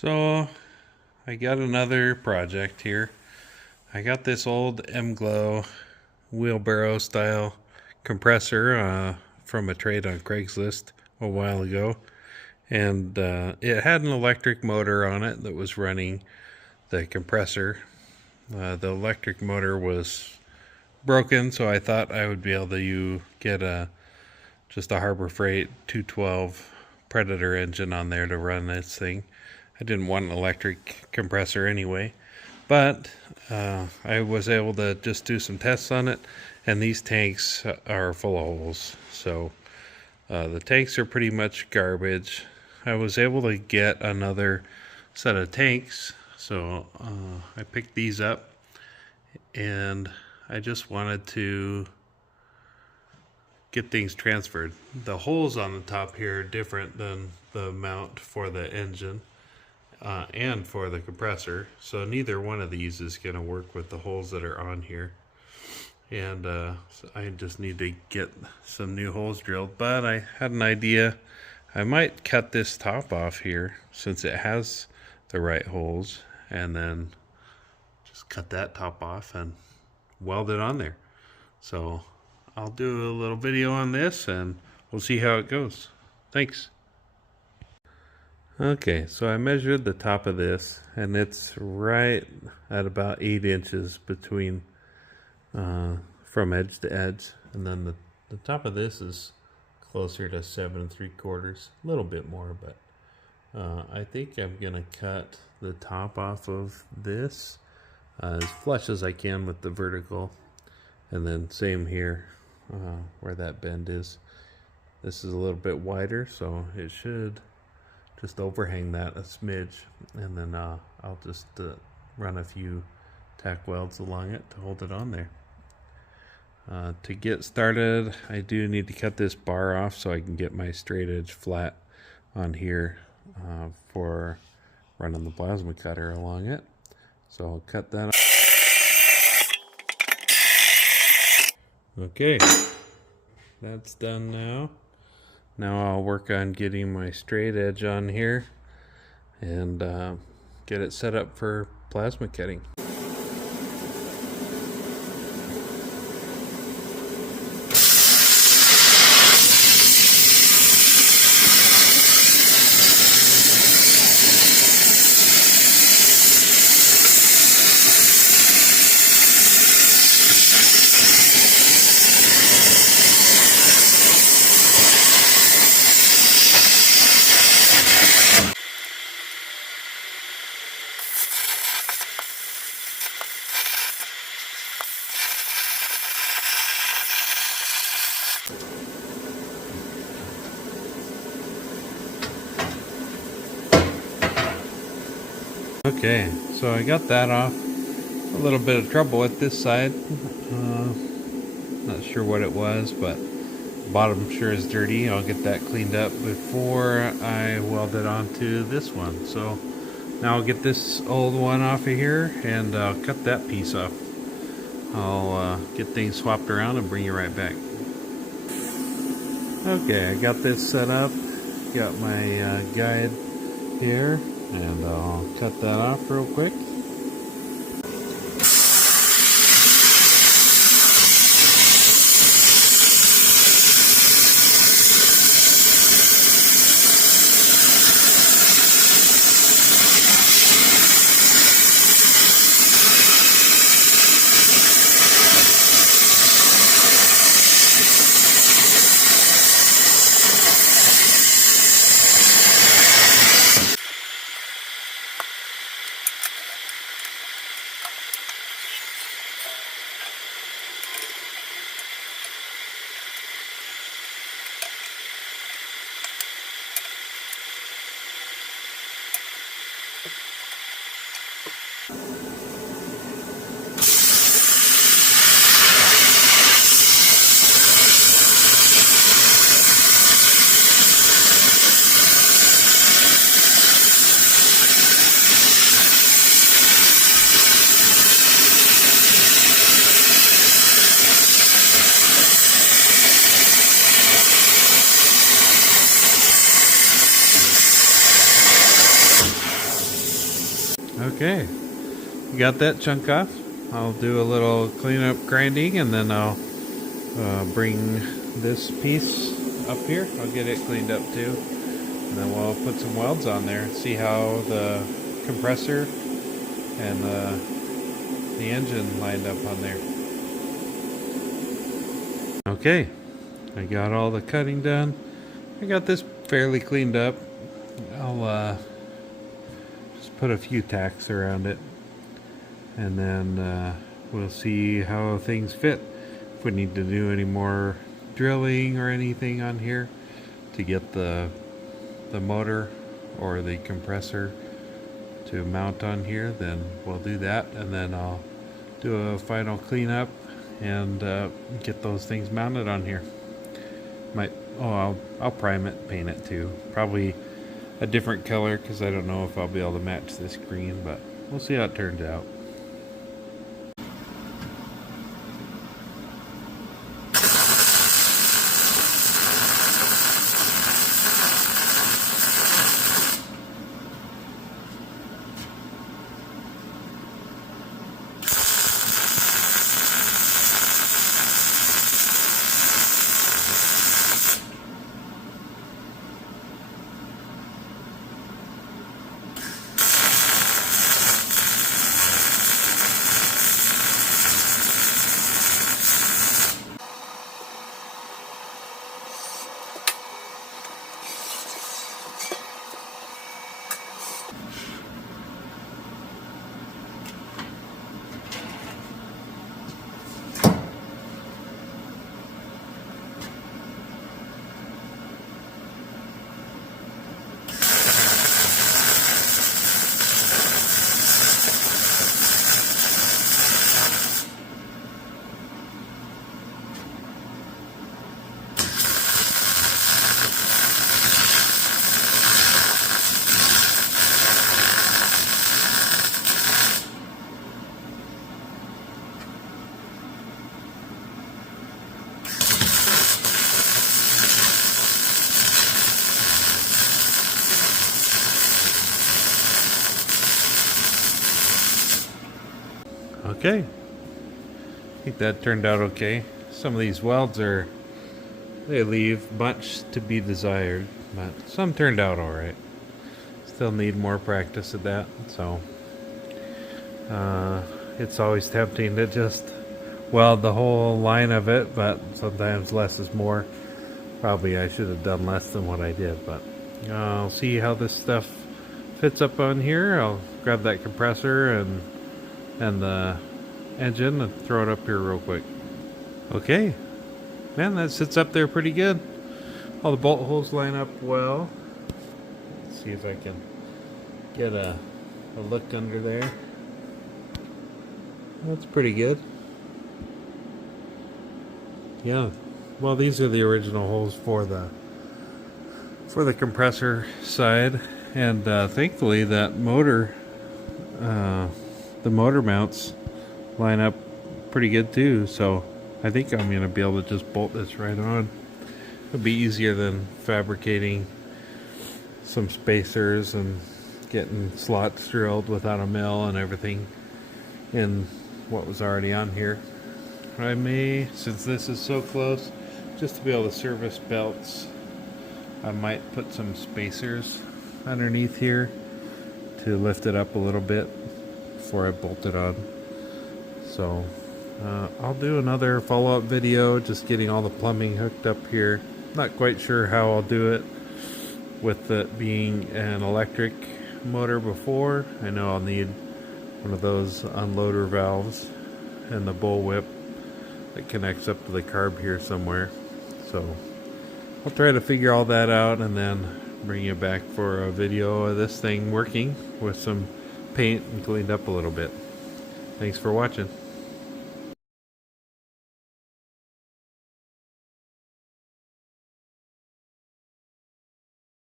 So I got another project here. I got this old M-Glow wheelbarrow style compressor from a trade on Craigslist a while ago, and it had an electric motor on it that was running the compressor. The electric motor was broken, so I thought I would be able to get just a Harbor Freight 212 Predator engine on there to run this thing. I didn't want an electric compressor anyway, but I was able to just do some tests on it, and these tanks are full of holes. So the tanks are pretty much garbage. I was able to get another set of tanks, so I picked these up, and I just wanted to get things transferred. The holes on the top here are different than the mount for the engine and for the compressor, so neither one of these is going to work with the holes that are on here, and so I just need to get some new holes drilled. But I had an idea. I might cut this top off here since it has the right holes, and then just cut that top off and weld it on there. So I'll do a little video on this and we'll see how it goes. Thanks. Okay, so I measured the top of this, and it's right at about 8 inches between from edge to edge, and then the top of this is closer to 7 3/4, a little bit more, but I think I'm gonna cut the top off of this as flush as I can with the vertical, and then same here where that bend is. This is a little bit wider, so it should just overhang that a smidge, and then I'll just run a few tack welds along it to hold it on there. To get started, I do need to cut this bar off so I can get my straight edge flat on here for running the plasma cutter along it. So I'll cut that off. Okay, that's done now. Now I'll work on getting my straight edge on here and get it set up for plasma cutting. Okay, so I got that off. A little bit of trouble with this side. Not sure what it was, but the bottom sure is dirty. I'll get that cleaned up before I weld it onto this one. So now I'll get this old one off of here and cut that piece off. I'll get things swapped around and bring you right back. Okay, I got this set up. Got my guide here, and I'll cut that off real quick. Okay, got that chunk off. I'll do a little cleanup grinding, and then I'll bring this piece up here. I'll get it cleaned up too, and then we'll put some welds on there and see how the compressor and the engine lined up on there. Okay, I got all the cutting done. I got this fairly cleaned up. I'll just put a few tacks around it, and then we'll see how things fit. If we need to do any more drilling or anything on here to get the motor or the compressor to mount on here, then we'll do that, and then I'll do a final cleanup and get those things mounted on here. I'll prime it, paint it too. Probably a different color because I don't know if I'll be able to match this green, but we'll see how it turns out. Okay, I think that turned out okay. Some of these welds they leave much to be desired, but some turned out alright. Still need more practice at that, so it's always tempting to just weld the whole line of it, but sometimes less is more. Probably I should have done less than what I did, but I'll see how this stuff fits up on here. I'll grab that compressor and the engine and throw it up here real quick. Okay, man, that sits up there pretty good. All the bolt holes line up well. Let's see if I can get a look under there. That's pretty good. Yeah, well, these are the original holes for the compressor side, and thankfully that motor the motor mounts line up pretty good too, so I think I'm going to be able to just bolt this right on. It'll be easier than fabricating some spacers and getting slots drilled without a mill and everything in what was already on here. I may, since this is so close, just to be able to service belts, I might put some spacers underneath here to lift it up a little bit before I bolt it on. So I'll do another follow-up video just getting all the plumbing hooked up here. Not quite sure how I'll do it with it being an electric motor before. I know I'll need one of those unloader valves and the bullwhip that connects up to the carb here somewhere. So I'll try to figure all that out and then bring you back for a video of this thing working with some paint and cleaned up a little bit. Thanks for watching.